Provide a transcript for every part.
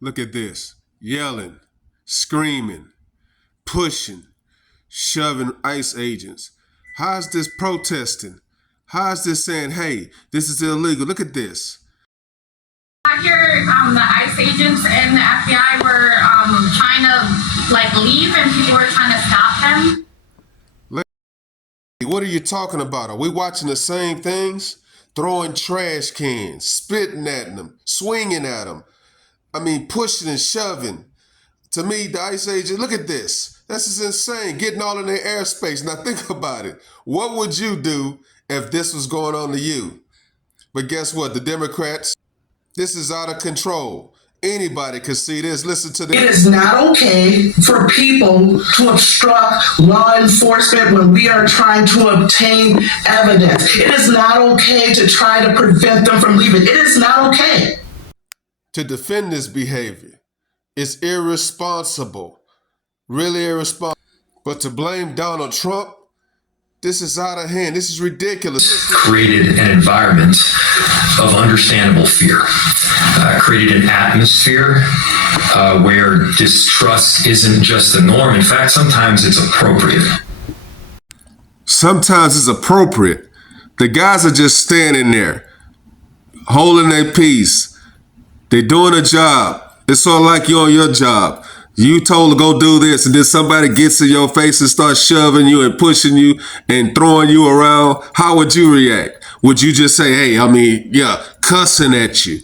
Look at this. Yelling, screaming, pushing, shoving ICE agents. How's this protesting? How's this saying, hey, this is illegal? Look at this. Here, the ICE agents and the FBI were trying to leave, and people were trying to stop them. What are you talking about? Are we watching the same things? Throwing trash cans, spitting at them, swinging at them. I mean, pushing and shoving. To me, the ICE agent, look at this. This is insane. Getting all in their airspace. Now think about it. What would you do if this was going on to you? But guess what? The Democrats, this is out of control. Anybody could see this. Listen to this. It is not okay for people to obstruct law enforcement when we are trying to obtain evidence. It is not okay to try to prevent them from leaving. It is not okay. To defend this behavior is irresponsible. Really irresponsible. But to blame Donald Trump, this is out of hand. This is ridiculous. Created an environment of understandable fear. Created an atmosphere where distrust isn't just the norm. In fact, sometimes it's appropriate. Sometimes it's appropriate. The guys are just standing there, holding their peace. They're doing a job. It's all like you're on your job. You told to go do this, and then somebody gets in your face and starts shoving you and pushing you and throwing you around. How would you react? Would you just say, hey, cussing at you?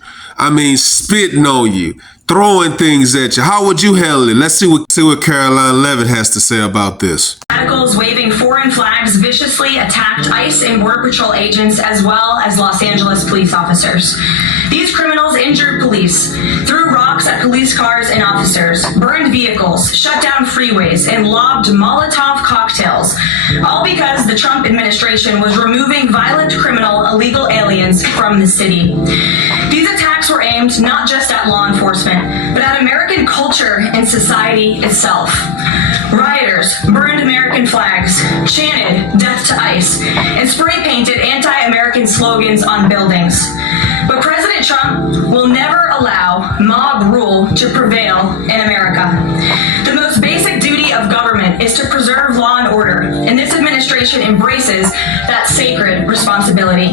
Spitting on you, throwing things at you. How would you handle it? Let's see what Caroline Levitt has to say about this. Radicals waving foreign flags viciously attacked ICE and Border Patrol agents as well as Los Angeles police officers. These criminals injured police, threw rocks at police cars and officers, burned vehicles, shut down freeways, and lobbed Molotov cocktails, all because the Trump administration was removing violent criminal illegal aliens from the city. These attacks were aimed not just at law enforcement, but at American culture and society itself. Rioters burned American flags, chanted "Death to ICE," and spray-painted anti-American slogans on buildings. But President Trump will never allow mob rule to prevail in America. The most basic duty of government is to preserve law and order, and this administration embraces that sacred responsibility.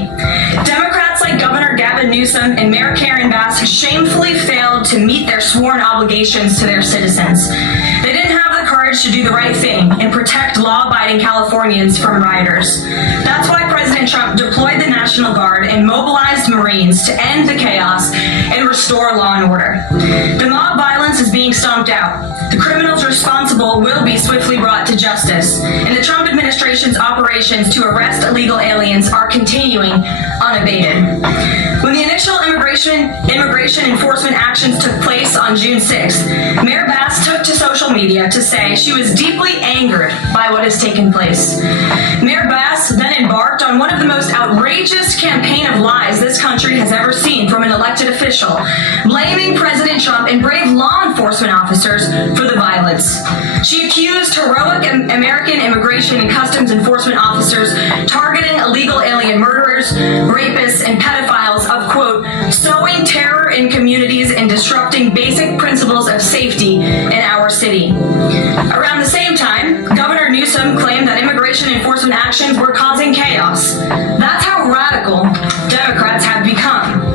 Democrats like Governor Gavin Newsom and Mayor Karen Bass shamefully failed to meet their sworn obligations to their citizens. They didn't have the courage to do the right thing and protect law-abiding Californians from rioters. That's why President Trump deployed the National Guard and mobilized Marines to end the chaos and restore law and order. The mob violence is being stomped out. The criminals responsible will be swiftly brought to justice, and the Trump administration's operations to arrest illegal aliens are continuing unabated. When the initial immigration enforcement actions took place on June 6th, Mayor Bass took to social media to say she was deeply angered by what has taken place. Mayor Bass then embarked on one of the most outrageous campaign of lies this country has ever seen from an elected official, blaming President Trump and brave law enforcement officers for the violence. She accused heroic American immigration and customs enforcement officers targeting illegal alien murderers, rapists, and pedophiles of, quote, sowing terror in communities and disrupting basic principles of safety in our city. Around the same time, Governor Newsom claimed that immigration enforcement actions were causing chaos. That's how radical Democrats have become.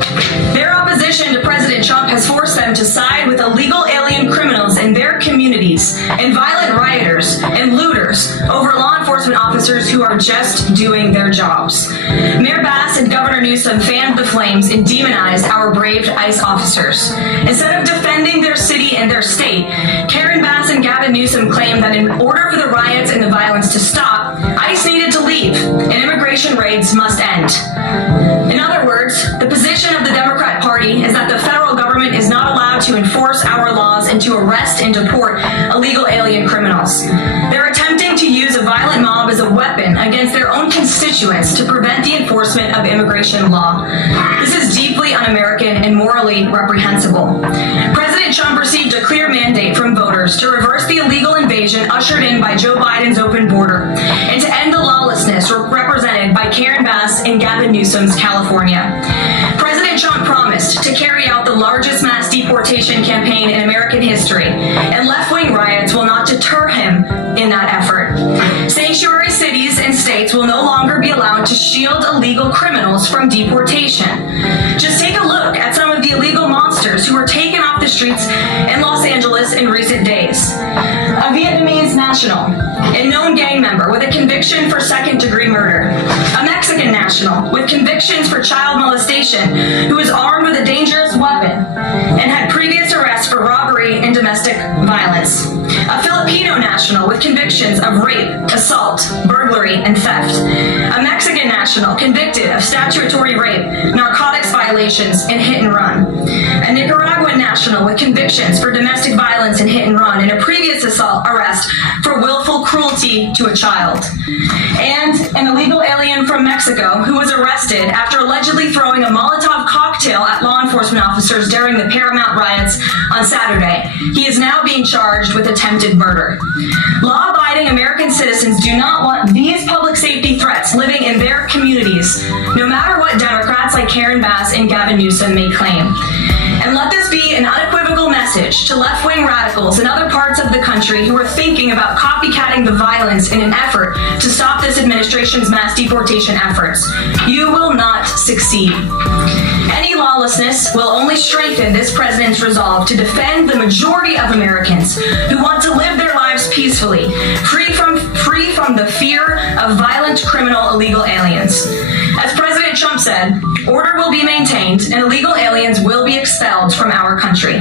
Their opposition to President Trump has forced them to side with illegal alien criminals in their communities and violent rioters and looters over law enforcement officers who are just doing their jobs. Mayor Bass and Governor Newsom fanned the flames and demonized our brave ICE officers. Instead of defending their city and their state, Karen Bass and Gavin Newsom claimed that in order for the riots and the violence to stop, ICE needed to leave and immigration raids must end. In other words, the position of the Democrat Party is that the federal government is not allowed to enforce our laws and to arrest and deport illegal alien criminals. They're attempting to use a violent mob as a weapon against their own constituents to prevent the enforcement of immigration law. This is deeply un-American and morally reprehensible. President Trump received a clear mandate from voters to reverse the illegal invasion ushered in by Joe Biden's open border and to end the lawlessness represented by Karen Bass and Gavin Newsom's California. President Trump promised to carry out the largest mass deportation deportation campaign in American history, and left-wing riots will not deter him in that effort. Sanctuary cities and states will no longer be allowed to shield illegal criminals from deportation. Just take a look at some of the illegal monsters who were taken off the streets in Los Angeles in recent days. A Vietnamese national, a known gang member with a conviction for second-degree murder. A Mexican national with convictions for child molestation who was armed with a dangerous weapon and had previous arrests for robbery and domestic violence. A Filipino national with convictions of rape, assault, burglary, and theft. A Mexican national convicted of statutory rape, narcotics violations, and hit and run. A Nicaraguan national with convictions for domestic violence and hit and run, and a previous arrest for willful cruelty to a child. And an illegal alien from Mexico who was arrested after allegedly throwing a Molotov cocktail at law enforcement officers during the Paramount riots on Saturday. He is now being charged with attempted murder. Law-abiding American citizens do not want these public safety threats living in their communities, no matter what Democrats like Karen Bass and Gavin Newsom may claim. And let this be an unequivocal message to left-wing radicals in other parts of the country who are thinking about copycatting the violence in an effort to stop this administration's mass deportation efforts. You will not succeed. Any lawlessness will only strengthen this president's resolve to defend the majority of Americans who want to live their lives peacefully, free from the fear of violent criminal illegal aliens. As President Trump said, order will be maintained and illegal aliens will be expelled from our country.